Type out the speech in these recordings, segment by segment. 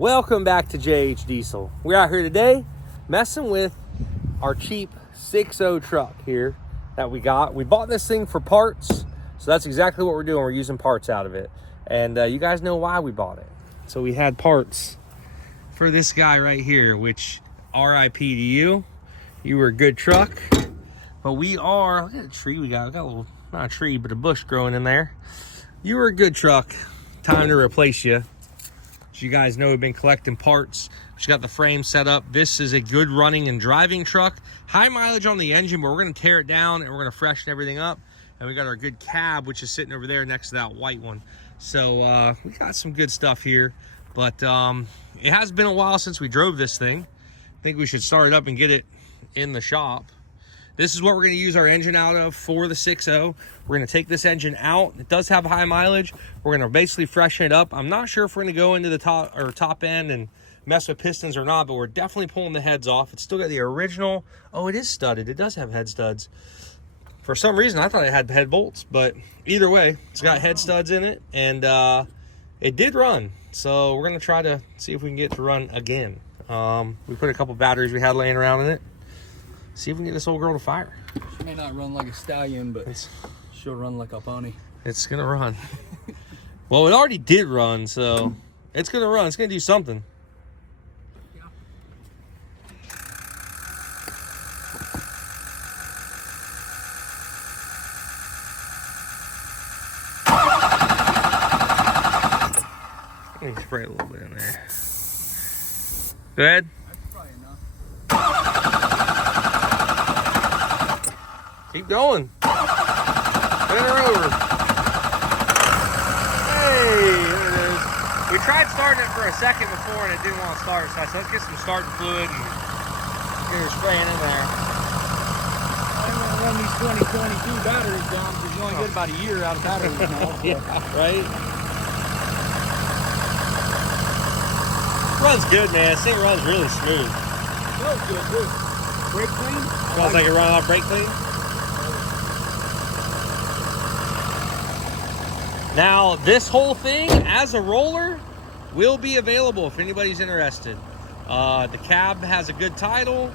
Welcome back to JH Diesel. We're out here today messing with our cheap 6.0 truck here that we got. We bought this thing for parts, so that's exactly what we're doing. We're using parts out of it. And you guys know why we bought it. So we had parts for this guy right here, which RIP to you. You were a good truck. But we are, look at the tree we got. We got a little, not a tree, but a bush growing in there. You were a good truck. Time to replace you. As you guys know, we've been collecting parts. We got the frame set up. This is a good running and driving truck. High mileage on the engine, but we're gonna tear it down and we're gonna freshen everything up. And we got our good cab, which is sitting over there next to that white one. So we got some good stuff here. But it has been a while since we drove this thing. I think we should start it up and get it in the shop. This is what we're going to use our engine out of for the 6.0. We're going to take this engine out. It does have high mileage. We're going to basically freshen it up. I'm not sure if we're going to go into the top end and mess with pistons or not, but we're definitely pulling the heads off. It's still got the original. Oh, it is studded. It does have head studs. For some reason, I thought it had head bolts, but either way, it's got head studs in it, and it did run. So we're going to try to see if we can get it to run again. We put a couple batteries we had laying around in it. See if we can get this old girl to fire. She may not run like a stallion, but she'll run like a pony. It's gonna run. Well, it already did run, so it's gonna run. It's gonna do something. Yeah. Let me spray a little bit in there. Go ahead. That's probably enough. Keep going. Bend her over. Hey, there it is. We tried starting it for a second before and it didn't want to start. So I said, let's get some starting fluid and get her spraying in there. I'm going to run these 2022 batteries down because you only get about a year out of batteries now. So. Yeah, right? Runs good, man. This thing runs really smooth. Smells good, too. Brake clean? Smells like it run off brake clean. Now, this whole thing, as a roller, will be available if anybody's interested. The cab has a good title.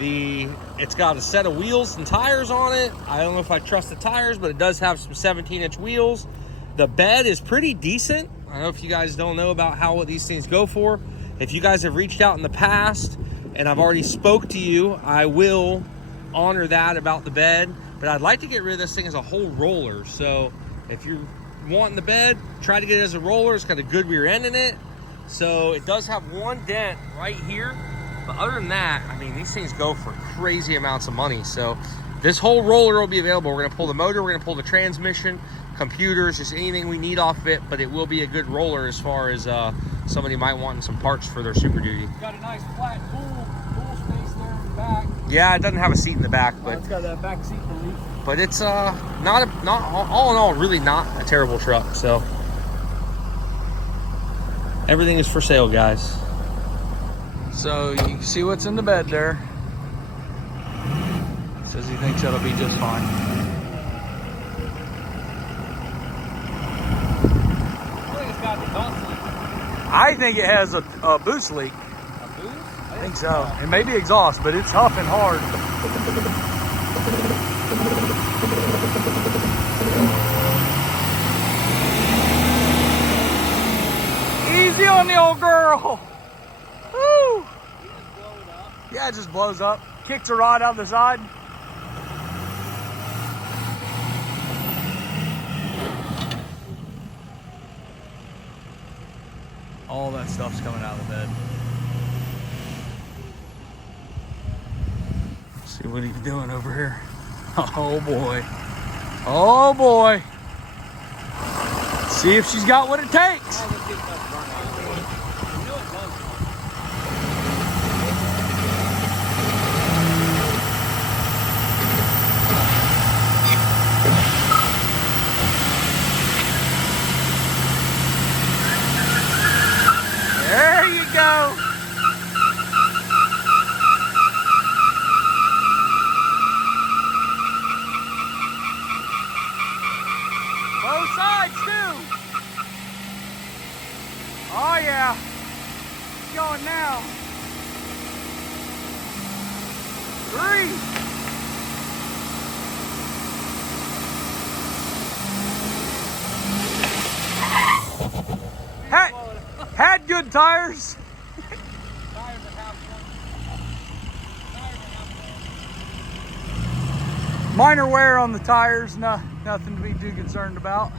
It's got a set of wheels and tires on it. I don't know if I trust the tires, but it does have some 17-inch wheels. The bed is pretty decent. I don't know if you guys don't know about what these things go for. If you guys have reached out in the past and I've already spoke to you, I will honor that about the bed. But I'd like to get rid of this thing as a whole roller. So if you're wanting the bed, try to get it as a roller. It's got a good rear end in it. So it does have one dent right here. But other than that, I mean, these things go for crazy amounts of money. So this whole roller will be available. We're going to pull the motor. We're going to pull the transmission, computers, just anything we need off of it. But it will be a good roller as far as somebody might want some parts for their Super Duty. Got a nice flat pool space there in the back. Yeah, it doesn't have a seat in the back, but it's got that back seat relief. But it's not all in all really not a terrible truck. So everything is for sale, guys. So you can see what's in the bed there. Says he thinks that'll be just fine. I think it has a boost leak. A boost? I think so. It may be exhaust, but it's huffing hard. Easy on the old girl. Woo! Yeah, it just blows up. Kicks a rod out the side. All that stuff's coming out of the bed. See what he's doing over here. Oh boy. Oh boy. See if she's got what it takes. There you go. Both sides too. Oh yeah. going now. 3. Had good tires. Minor wear on the tires, nothing to be too concerned about.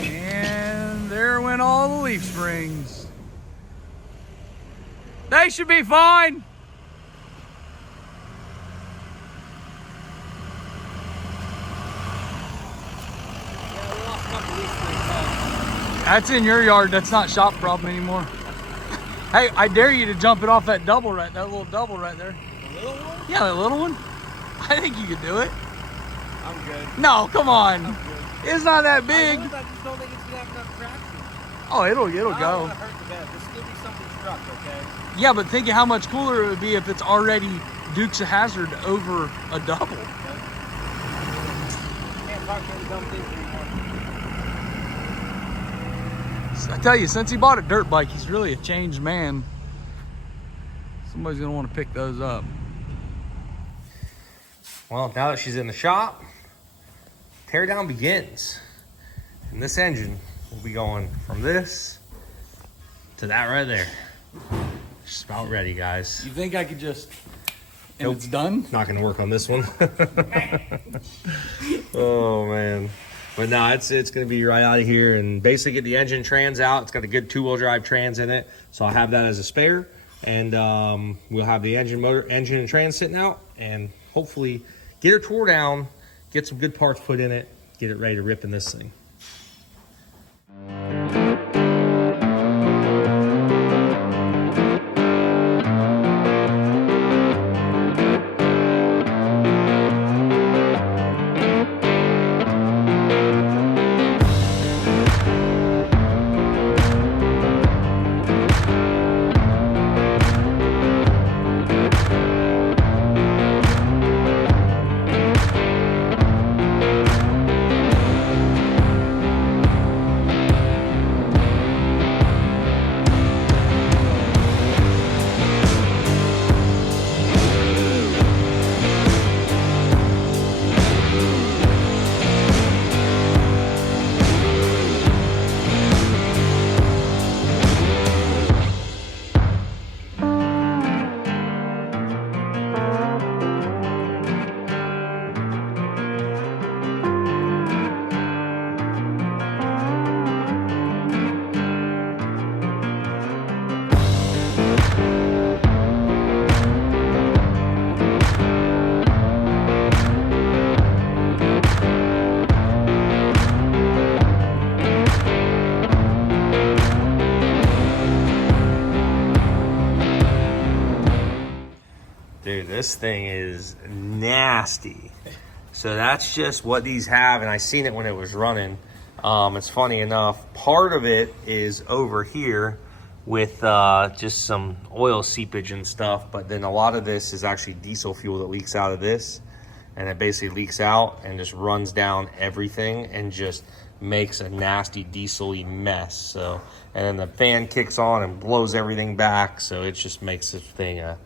And there went all the leaf springs. They should be fine. That's in your yard. That's not shop problem anymore. Hey, I dare you to jump it off that double that little double right there. The little one? Yeah, that little one. I think you could do it. I'm good. No, come on. I'm good. It's not that big. I just don't think it's gonna have enough traction. Oh, it'll I go. don't want to hurt the bed. This is gonna be something struck, okay? Yeah, but think of how much cooler it would be if it's already Dukes of Hazzard over a double. Okay. Can't talk to him dumb things anymore. I tell you, since he bought a dirt bike, he's really a changed man. Somebody's gonna want to pick those up. Well, now that she's in the shop, teardown begins. And this engine will be going from this to that right there. Just about ready, guys. You think I could just... And Nope. it's done? Not gonna work on this one. Oh man. But no, it's gonna be right out of here and basically get the engine trans out. It's got a good 2-wheel drive trans in it. So I'll have that as a spare. And we'll have the engine and trans sitting out and hopefully get her tore down, get some good parts put in it, get it ready to rip in this thing. Dude, this thing is nasty. So that's just what these have, and I seen it when it was running. It's funny enough, part of it is over here with just some oil seepage and stuff, but then a lot of this is actually diesel fuel that leaks out of this, and it basically leaks out and just runs down everything and just makes a nasty diesel-y mess. So, and then the fan kicks on and blows everything back, so it just makes this thing a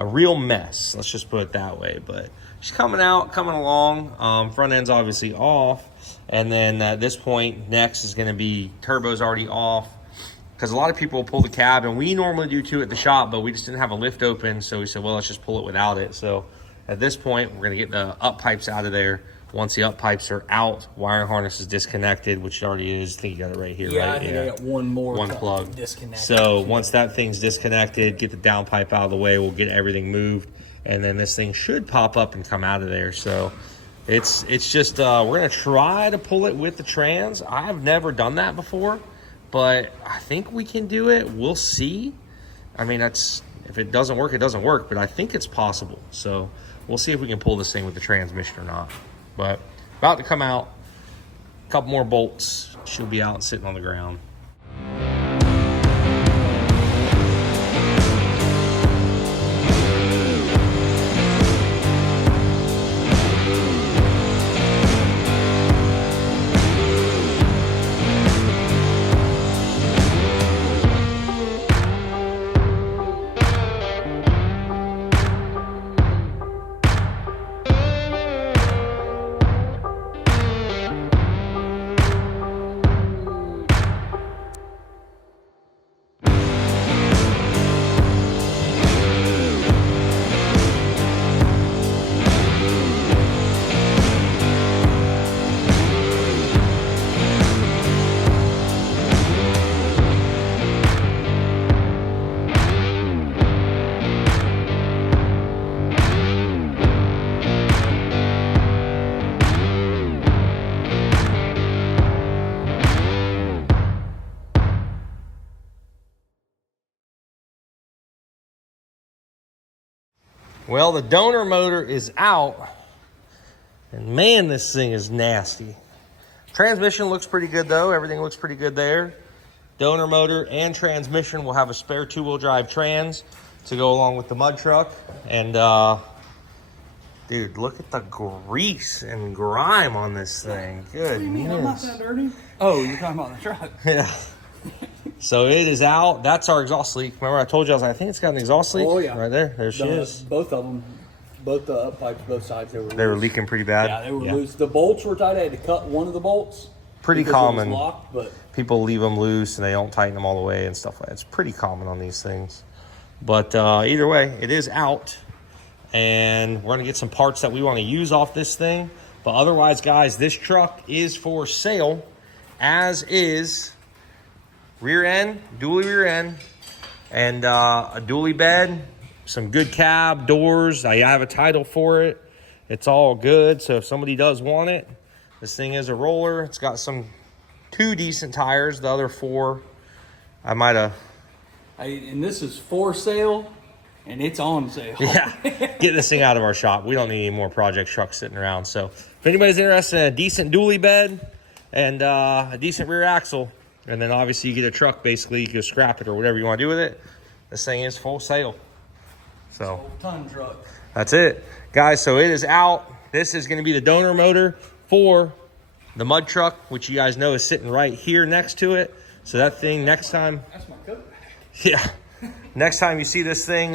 real mess. Let's just put it that way. But she's coming along. Front end's obviously off, and then at this point, next is going to be turbo's already off, because a lot of people pull the cab, and we normally do too at the shop, but we just didn't have a lift open, so we said, well, let's just pull it without it. So at this point, we're going to get the up pipes out of there. Once the up pipes are out, wiring harness is disconnected, which it already is. I think you got it right here, Yeah, right? I think I got one more plug disconnected. So once that thing's disconnected, get the down pipe out of the way, we'll get everything moved, and then this thing should pop up and come out of there. So it's just we're gonna try to pull it with the trans. I've never done that before, but I think we can do it. We'll see. I mean, if it doesn't work, it doesn't work, but I think it's possible. So we'll see if we can pull this thing with the transmission or not. But about to come out, a couple more bolts, she'll be out sitting on the ground. Well, the donor motor is out, and man, this thing is nasty. Transmission looks pretty good though. Everything looks pretty good there. Donor motor and transmission will have a spare 2-wheel drive trans to go along with the mud truck. And dude, look at the grease and grime on this thing. Good. What do you mean? I'm not that dirty. Oh, you're talking about the truck. Yeah. So it is out. That's our exhaust leak. Remember I told you, I was like, I think it's got an exhaust leak. Oh, yeah. Right there. There she is. Both of them, both the up pipes, both sides, they were loose. leaking pretty bad. Yeah, they were loose. The bolts were tight. I had to cut one of the bolts. Pretty common. It was locked, but people leave them loose and they don't tighten them all the way and stuff like that. It's pretty common on these things. But either way, it is out. And we're going to get some parts that we want to use off this thing. But otherwise, guys, this truck is for sale, as is rear end, dually rear end, and a dually bed, some good cab, doors. I have a title for it. It's all good. So if somebody does want it, this thing is a roller. It's got 2 decent tires. The other 4, I might have. And this is for sale, and it's on sale. Yeah, get this thing out of our shop. We don't need any more project trucks sitting around. So if anybody's interested in a decent dually bed and a decent rear axle, and then obviously you get a truck, basically you can scrap it or whatever you want to do with it, this thing is full sale. So ton truck. That's it, guys. So it is out. This is going to be the donor motor for the mud truck, which you guys know is sitting right here next to it. So that thing, next time, That's my coat. yeah, next time you see this thing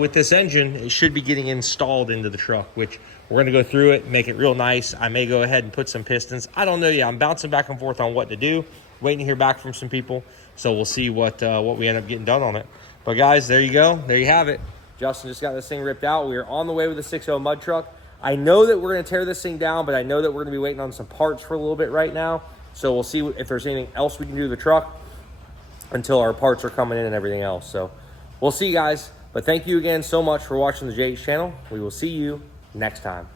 with this engine, it should be getting installed into the truck, which we're going to go through it, make it real nice. I may go ahead and put some pistons. I don't know yet. I'm bouncing back and forth on what to do, waiting to hear back from some people. So we'll see what we end up getting done on it. But guys, there you go. There you have it. Justin just got this thing ripped out. We are on the way with the 6.0 mud truck. I know that we're going to tear this thing down, but I know that we're going to be waiting on some parts for a little bit right now. So we'll see if there's anything else we can do to the truck until our parts are coming in and everything else. So we'll see you guys. But thank you again so much for watching the JH channel. We will see you next time.